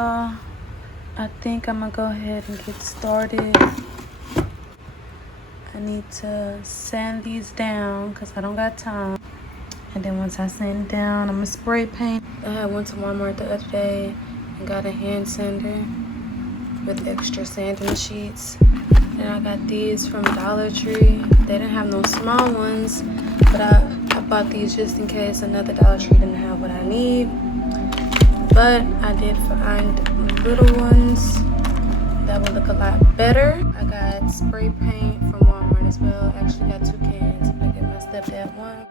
y'all, I think I'm gonna go ahead and get started. I need to sand these down because I don't got time. And then once I sand it down, I'm gonna spray paint. I went to Walmart the other day and got a hand sander with extra sanding sheets. And I got these from Dollar Tree. They didn't have no small ones, but I bought these just in case another Dollar Tree didn't have what I need. But I did find little ones that would look a lot better. I got spray paint from Walmart as well. Actually got 2 cans. I'm gonna get my stepdad one.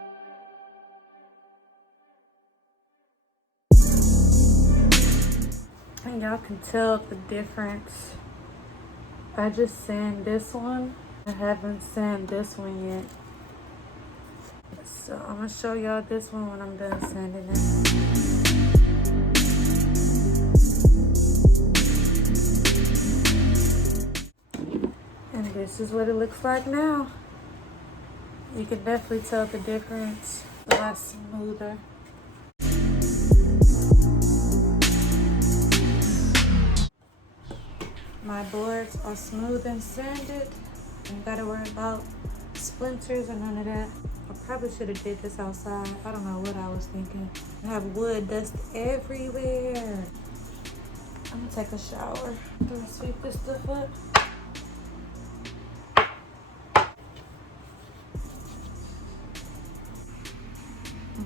And y'all can tell the difference. I just sand this one. I haven't sanded this one yet. So I'm gonna show y'all this one when I'm done sanding it. And this is what it looks like now. You can definitely tell the difference. A lot smoother. My boards are smooth and sanded. Don't gotta worry about splinters or none of that. I probably should have did this outside. I don't know what I was thinking. I have wood dust everywhere. I'm gonna take a shower. I'm gonna sweep this stuff up.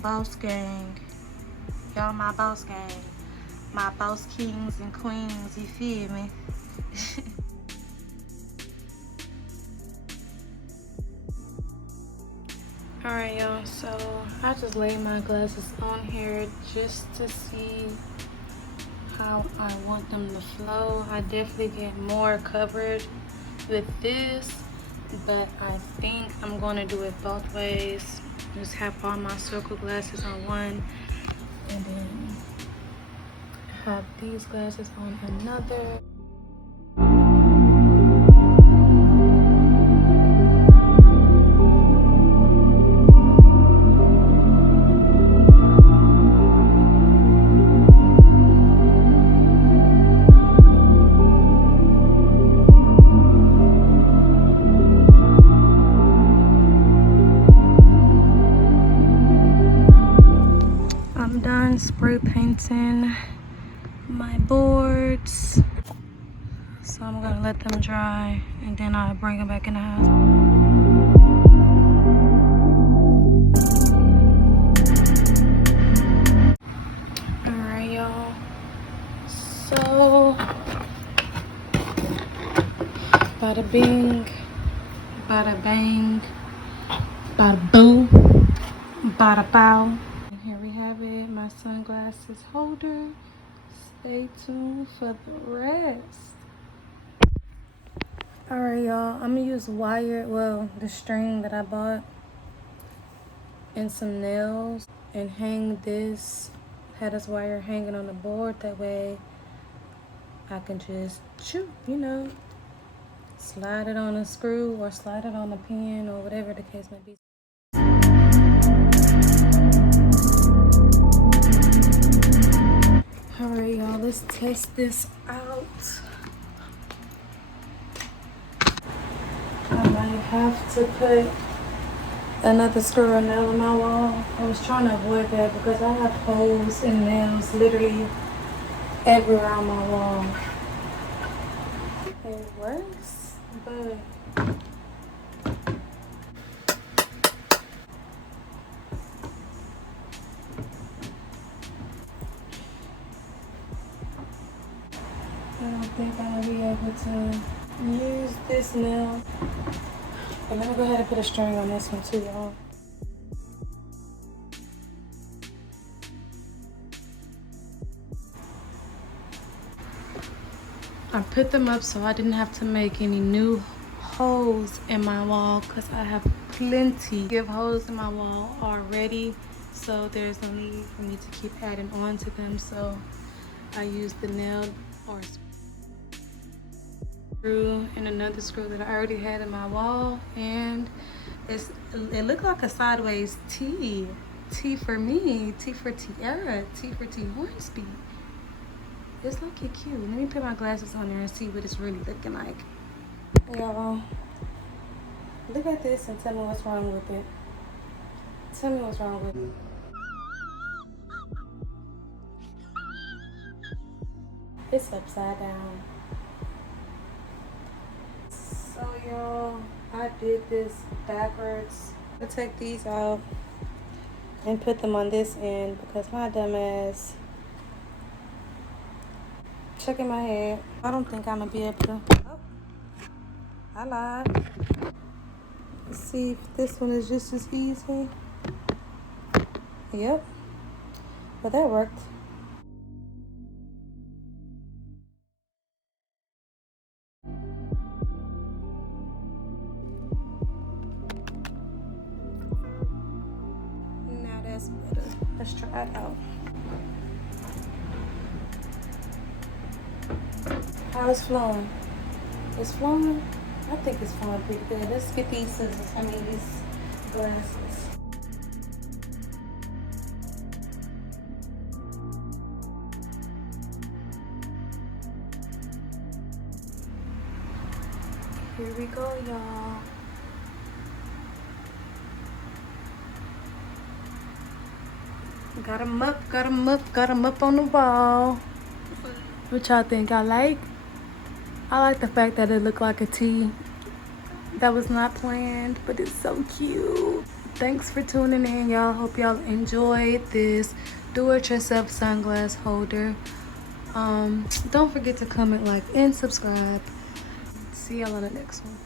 Boss gang. Y'all my boss gang. My boss kings and queens, you feel me? Alright y'all, so I just laid my glasses on here just to see how I want them to flow. I definitely get more coverage with this, but I think I'm going to do it both ways. Just have all my circle glasses on one and then have these glasses on another. I'm done spray painting my boards, so I'm gonna let them dry and then I'll bring them back in the house. Alright y'all, so bada bing, bada bang, bada boo, bada bow. And here we have it, my sunglasses holder. Stay tuned for the rest. Alright y'all, I'm gonna use wire, well, the string that I bought and some nails and hang this, have this wire hanging on the board. That way I can just shoot, you know, slide it on a screw or slide it on a pin or whatever the case may be. Alright y'all, let's test this out. I might have to put another screw or nail in my wall. I was trying to avoid that because I have holes and nails literally everywhere on my wall. It works, but I don't think I'll be able to use this nail. But let me go ahead and put a string on this one too, y'all. I put them up so I didn't have to make any new holes in my wall because I have plenty of holes in my wall already. So there's no need for me to keep adding on to them. So I used the nail or screw and another screw that I already had in my wall, and it looked like a sideways T for me, T for Tiara, T for T Hornsby. It's looking cute. Let me put my glasses on there and see what it's really looking like. Y'all, look at this and tell me what's wrong with it. Tell me what's wrong with it. It's upside down. So y'all, I did this backwards. I'll take these out and put them on this end because my dumb ass checking my head. I don't think I'm gonna be able to. Oh, I lied. Let's see if this one is just as easy. Yep. But that worked. Now that's better. Let's try it out. How it's flowing? It's flowing? I think it's flowing pretty good. Let's get these scissors. I mean these glasses. Here we go, y'all. Got 'em up, got 'em up, got 'em up on the wall. What y'all think? I like the fact that it looked like a T. That was not planned, but it's so cute. Thanks for tuning in, y'all. Hope y'all enjoyed this do-it-yourself sunglass holder. Don't forget to comment, like, and subscribe. See y'all on the next one.